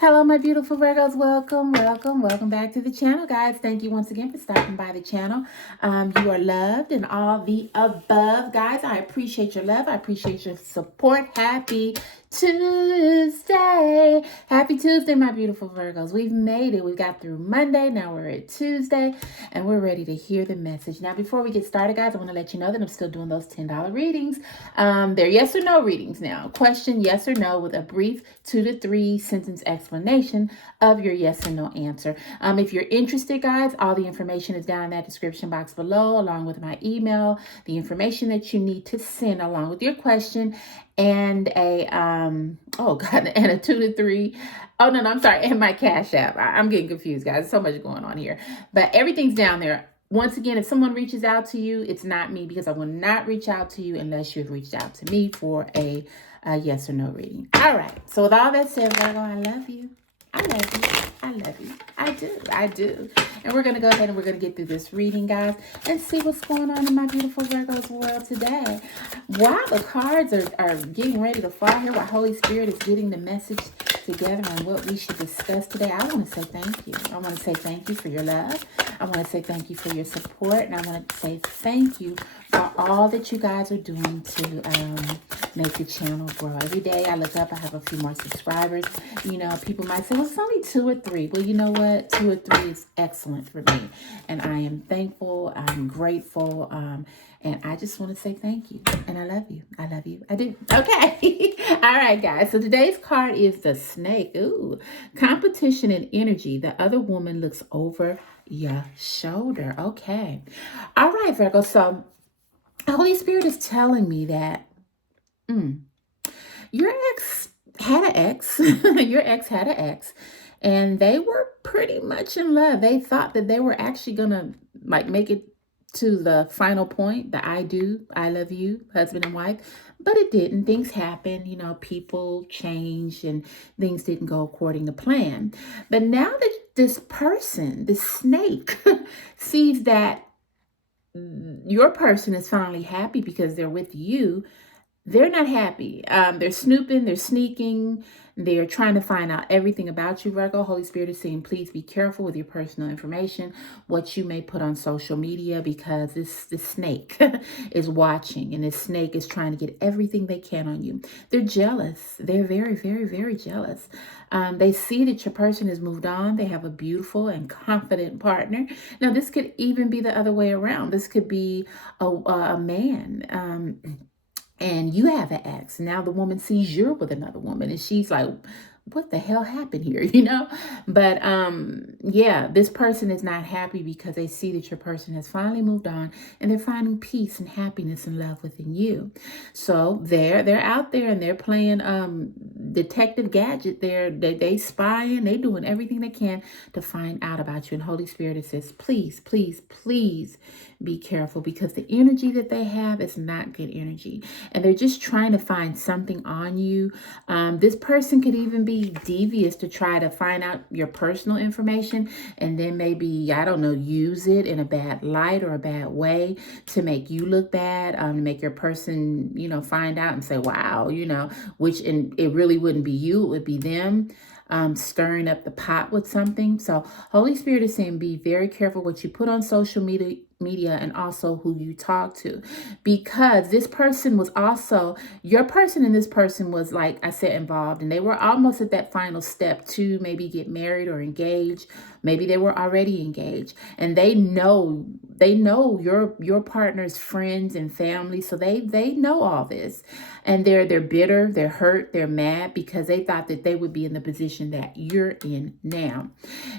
Hello, my beautiful Virgos. Welcome back to the channel, guys. Thank you once again for stopping by the channel. You are loved and all the above, guys. I appreciate your love. I appreciate your support. Happy Tuesday. Happy Tuesday, my beautiful Virgos. We've made it. We got through Monday. Now we're at Tuesday, and we're ready to hear the message. Now, before we get started, guys, I want to let you know that I'm still doing those $10 readings. They're yes or no readings now. Question yes or no with a brief 2 to 3 sentence explanation of your yes or no answer. If you're interested, guys, all the information is down in that description box below, along with my email, the information that you need to send along with your question, and a and a 2 to 3. Oh, no, I'm sorry, and my Cash App. I'm getting confused, guys. So much going on here, but everything's down there. Once again, if someone reaches out to you, it's not me, because I will not reach out to you unless you've reached out to me for a yes or no reading. All right. So with all that said, Virgo, I love you. I love you. I love you. I do. And we're going to go ahead and we're going to get through this reading, guys, and see what's going on in my beautiful Virgo's world today. While the cards are getting ready to fall here, while Holy Spirit is getting the message together on what we should discuss today, I want to say thank you. I want to say thank you for your love. I want to say thank you for your support. And I want to say thank you for all that you guys are doing to make the channel grow. Every day I look up, I have a few more subscribers. You know, people might say, well, it's only 2 or 3. Well, you know what? 2 or 3 is excellent for me. And I am thankful. I'm grateful. And I just want to say thank you. And I love you. I love you. I do. Okay. All right, guys. So today's card is the snake. Ooh. Competition and energy. The other woman looks over your shoulder. Okay. All right, Virgo. So Holy Spirit is telling me that your ex had an ex. Your ex had an ex. And they were pretty much in love. They thought that they were actually going to make it to the final point, the I do, I love you, husband and wife. But it didn't. Things happen. You know, people change and things didn't go according to plan. But now that this person, this snake, sees that your person is finally happy because they're with you, they're not happy. They're snooping, they're sneaking, they're trying to find out everything about you, Virgo. Holy Spirit is saying, please be careful with your personal information, what you may put on social media, because this snake is watching, and this snake is trying to get everything they can on you. They're jealous. They're very, very, very jealous. They see that your person has moved on. They have a beautiful and confident partner. Now, this could even be the other way around. This could be a man. And you have an ex. Now the woman sees you're with another woman, and she's like, what the hell happened here, you know? But yeah, this person is not happy because they see that your person has finally moved on, and they're finding peace and happiness and love within you. So they're out there and they're playing detective gadget. They spying, they doing everything they can to find out about you. And Holy Spirit, it says, please, please, please be careful, because the energy that they have is not good energy, and they're just trying to find something on you. This person could even be devious to try to find out your personal information, and then maybe, I don't know, use it in a bad light or a bad way to make you look bad, to make your person, you know, find out and say, wow, you know, and it really wouldn't be you, it would be them. Stirring up the pot with something. So Holy Spirit is saying, be very careful what you put on social media, and also who you talk to, because this person was also, your person and this person was, like I said, involved, and they were almost at that final step to maybe get married or engaged. Maybe they were already engaged, and they know your partner's friends and family, so they know all this, and they're bitter, they're hurt, they're mad, because they thought that they would be in the position that you're in now.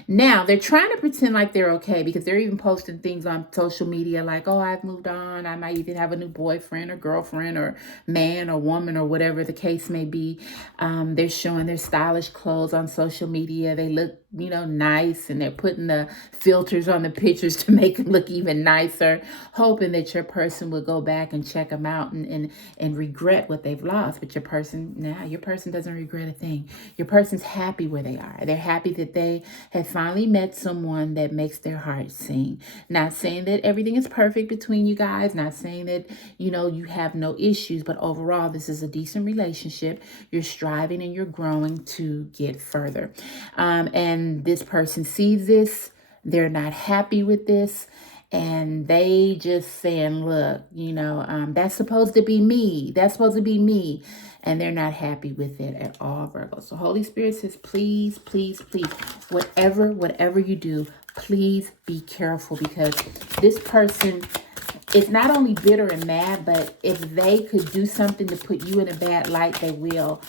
Now they're trying to pretend like they're okay, because they're even posting things on social media like, oh, I've moved on, I might even have a new boyfriend or girlfriend or man or woman or whatever the case may be. They're showing their stylish clothes on social media. They look, you know, nice, and they're putting the filters on the pictures to make them look even something nicer, hoping that your person would go back and check them out and regret what they've lost. But your person doesn't regret a thing. Your person's happy where they are. They're happy that they have finally met someone that makes their heart sing. Not saying that everything is perfect between you guys, not saying that, you have no issues, but overall, this is a decent relationship. You're striving and you're growing to get further. And this person sees this, they're not happy with this, and they just saying, look, that's supposed to be me. That's supposed to be me. And they're not happy with it at all, Virgo. So Holy Spirit says, please, please, please, whatever you do, please be careful, because this person is not only bitter and mad, but if they could do something to put you in a bad light, they will.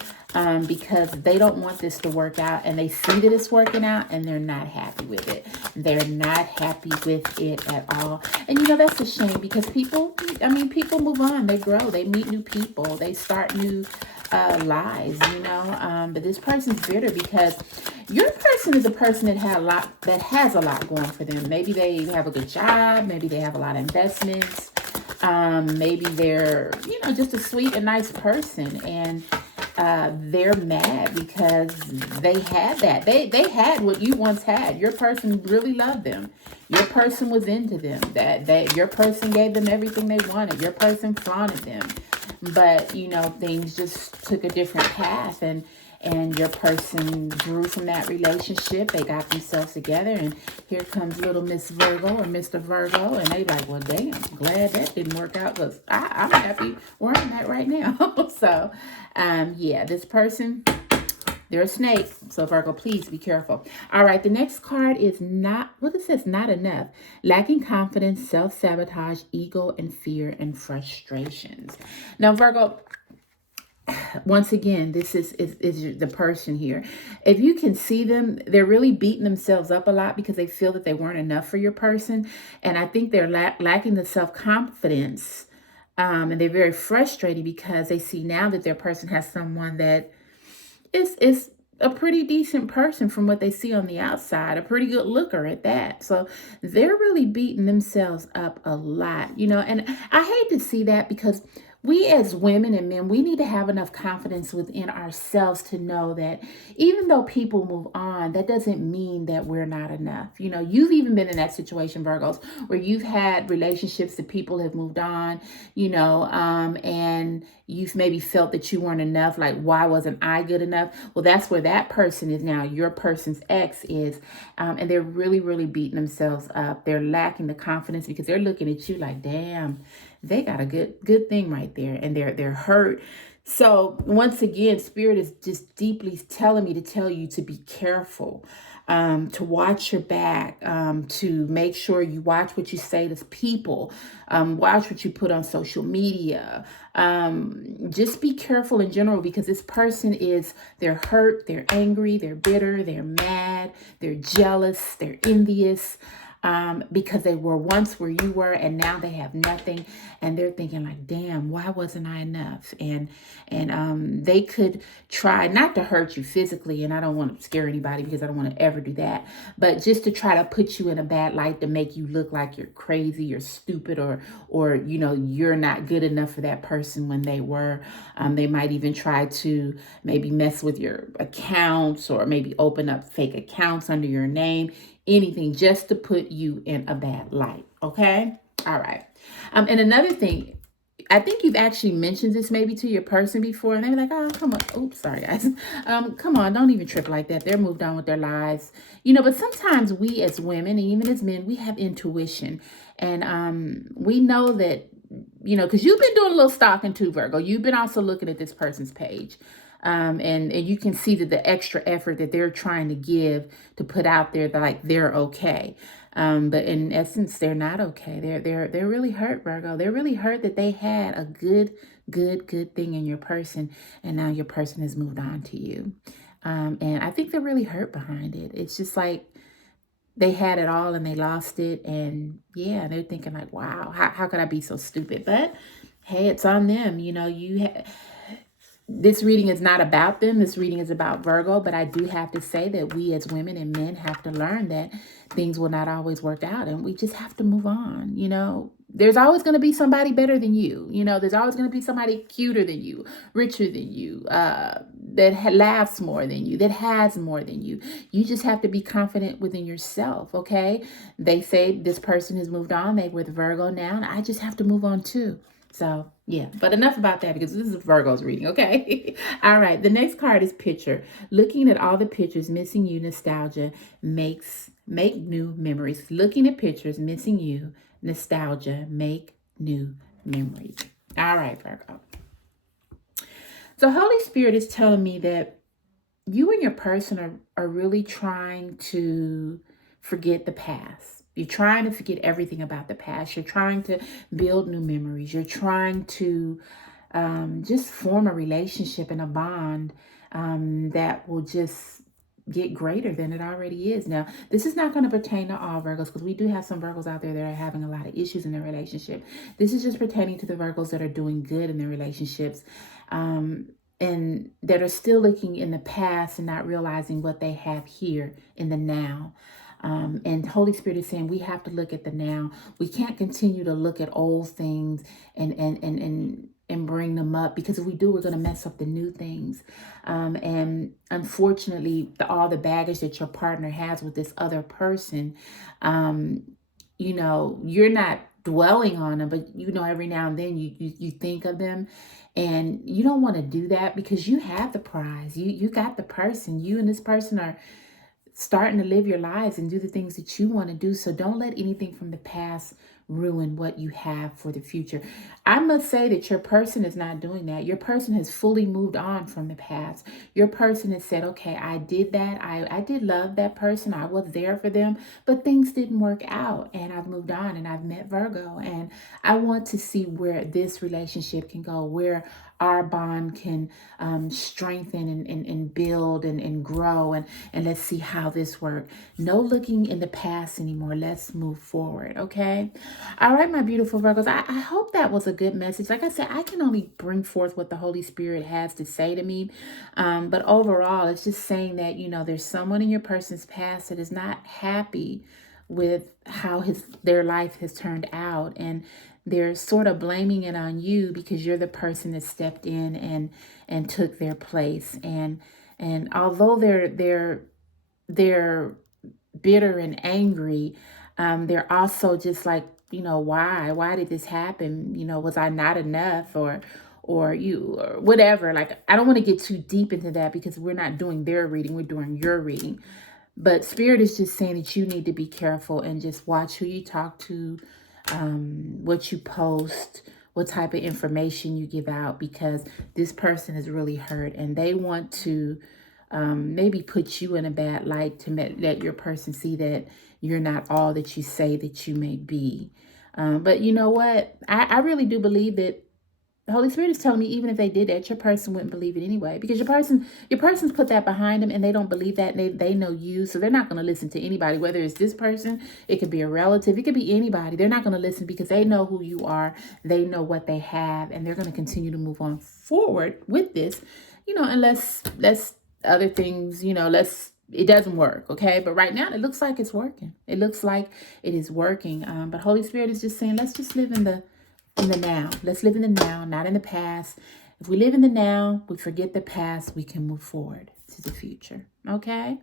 Because they don't want this to work out, and they see that it's working out, and they're not happy with it. They're not happy with it at all. And that's a shame, because people move on, they grow, they meet new people, they start new lives, but this person's bitter because your person is a person that has a lot going for them. Maybe they have a good job, maybe they have a lot of investments, maybe they're just a sweet and nice person, and they're mad because they had that. They had what you once had. Your person really loved them. Your person was into them. That your person gave them everything they wanted. Your person flaunted them. But things just took a different path, and your person grew from that relationship. They got themselves together, and here comes little Miss Virgo or Mr. Virgo, and they like, well, damn, glad that didn't work out, because I'm happy where I'm at right now. So, yeah, this person, they're a snake. So Virgo, please be careful. All right, the next card is not enough. Lacking confidence, self-sabotage, ego, and fear, and frustrations. Now, Virgo, once again, this is the person here. If you can see them, they're really beating themselves up a lot because they feel that they weren't enough for your person. And I think they're lacking the self-confidence. And they're very frustrated because they see now that their person has someone that is a pretty decent person from what they see on the outside, a pretty good looker at that. So they're really beating themselves up a lot, and I hate to see that, because we as women and men, we need to have enough confidence within ourselves to know that even though people move on, that doesn't mean that we're not enough. You've even been in that situation, Virgos, where you've had relationships that people have moved on, and you've maybe felt that you weren't enough. Like, why wasn't I good enough? Well, that's where that person is now. Your person's ex is, and they're really, really beating themselves up. They're lacking the confidence because they're looking at you like, damn, they got a good thing right there, and they're hurt. So once again, Spirit is just deeply telling me to tell you to be careful, to watch your back, to make sure you watch what you say to people, watch what you put on social media. Just be careful in general, because this person they're hurt, they're angry, they're bitter, they're mad, they're jealous, they're envious. Because they were once where you were, and now they have nothing, and they're thinking like, damn, why wasn't I enough? And they could try not to hurt you physically, and I don't want to scare anybody because I don't want to ever do that, but just to try to put you in a bad light, to make you look like you're crazy, you're stupid, or you're not good enough for that person when they were. They might even try to maybe mess with your accounts, or maybe open up fake accounts under your name. Anything just to put you in a bad light. Okay. All right. And another thing, I think you've actually mentioned this maybe to your person before, and they were like, oh, come on. Oops, sorry, guys. Come on, don't even trip like that. They're moved on with their lives. But sometimes we as women, and even as men, we have intuition. And we know that, because you've been doing a little stalking too, Virgo. You've been also looking at this person's page. And you can see that the extra effort that they're trying to give to put out there, like they're okay. But in essence, they're not okay. They're really hurt, Virgo. They're really hurt that they had a good thing in your person, and now your person has moved on to you. And I think they're really hurt behind it. It's just like they had it all and they lost it, and yeah, they're thinking like, wow, how could I be so stupid? But hey, it's on them. This reading is not about them. This reading is about Virgo, but I do have to say that we as women and men have to learn that things will not always work out, and we just have to move on. There's always going to be somebody better than you. There's always going to be somebody cuter than you, richer than you, that laughs more than you, that has more than you. You just have to be confident within yourself, okay? They say this person has moved on. They were the Virgo now, and I just have to move on too. So, yeah, but enough about that because this is Virgo's reading, okay? All right, the next card is picture. Looking at all the pictures, missing you, nostalgia, make new memories. Looking at pictures, missing you, nostalgia, make new memories. All right, Virgo. So Holy Spirit is telling me that you and your person are really trying to forget the past. You're trying to forget everything about the past. You're trying to build new memories. You're trying to just form a relationship and a bond that will just get greater than it already is. Now, this is not going to pertain to all Virgos because we do have some Virgos out there that are having a lot of issues in their relationship. This is just pertaining to the Virgos that are doing good in their relationships. And that are still looking in the past and not realizing what they have here in the now. And Holy Spirit is saying we have to look at the now. We can't continue to look at old things and bring them up, because if we do, we're going to mess up the new things. And unfortunately, all the baggage that your partner has with this other person, you're not dwelling on them, but every now and then you think of them, and you don't want to do that because you have the prize. You got the person. You and this person are starting to live your lives and do the things that you want to do. So don't let anything from the past ruin what you have for the future. I must say that your person is not doing that. Your person has fully moved on from the past. Your person has said, okay, I did that. I did love that person. I was there for them, but things didn't work out, and I've moved on, and I've met Virgo, and I want to see where this relationship can go, where our bond can strengthen and build and grow, and let's see how this works. No looking in the past anymore. Let's move forward, okay? All right, my beautiful Virgos, I hope that was a good message. Like I said, I can only bring forth what the Holy Spirit has to say to me, but overall, it's just saying that, there's someone in your person's past that is not happy with how their life has turned out, and they're sort of blaming it on you because you're the person that stepped in and took their place. And although they're bitter and angry, they're also just like, why did this happen? Was I not enough, or whatever? Like, I don't want to get too deep into that because we're not doing their reading, we're doing your reading. But Spirit is just saying that you need to be careful and just watch who you talk to, what you post, what type of information you give out, because this person is really hurt and they want to maybe put you in a bad light to let your person see that you're not all that you say that you may be. But you know what? I really do believe that the Holy Spirit is telling me even if they did that, your person wouldn't believe it anyway, because your person's put that behind them and they don't believe that. And they know you, so they're not going to listen to anybody, whether it's this person, it could be a relative, it could be anybody. They're not going to listen because they know who you are. They know what they have, and they're going to continue to move on forward with this, unless other things, it doesn't work, okay? But right now, it looks like it's working. It looks like it is working. But Holy Spirit is just saying, let's just live in the now. Let's live in the now, not in the past. If we live in the now, we forget the past, we can move forward to the future, okay?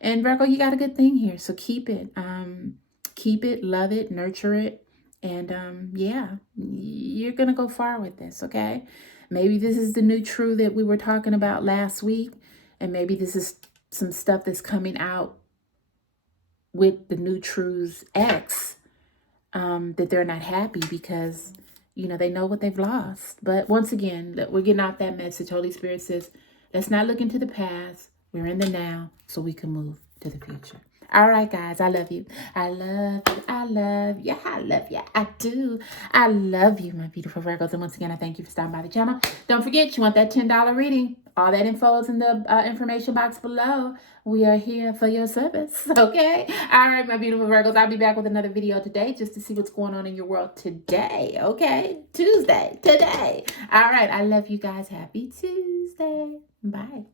And Virgo, you got a good thing here, so keep it. Keep it, love it, nurture it, and yeah, you're going to go far with this, okay? Maybe this is the new true that we were talking about last week, and maybe this is some stuff that's coming out with the new true's ex, that they're not happy because they know what they've lost. But once again, we're getting out that message. Holy Spirit says, let's not look into the past. We're in the now so we can move to the future. All right, guys, I love you. I love you. I love you. I love you. I do. I love you, my beautiful Virgos. And once again, I thank you for stopping by the channel. Don't forget, you want that $10 reading. All that info is in the information box below. We are here for your service, okay? All right, my beautiful Virgos. I'll be back with another video today just to see what's going on in your world today, okay? Tuesday, today. All right, I love you guys. Happy Tuesday. Bye.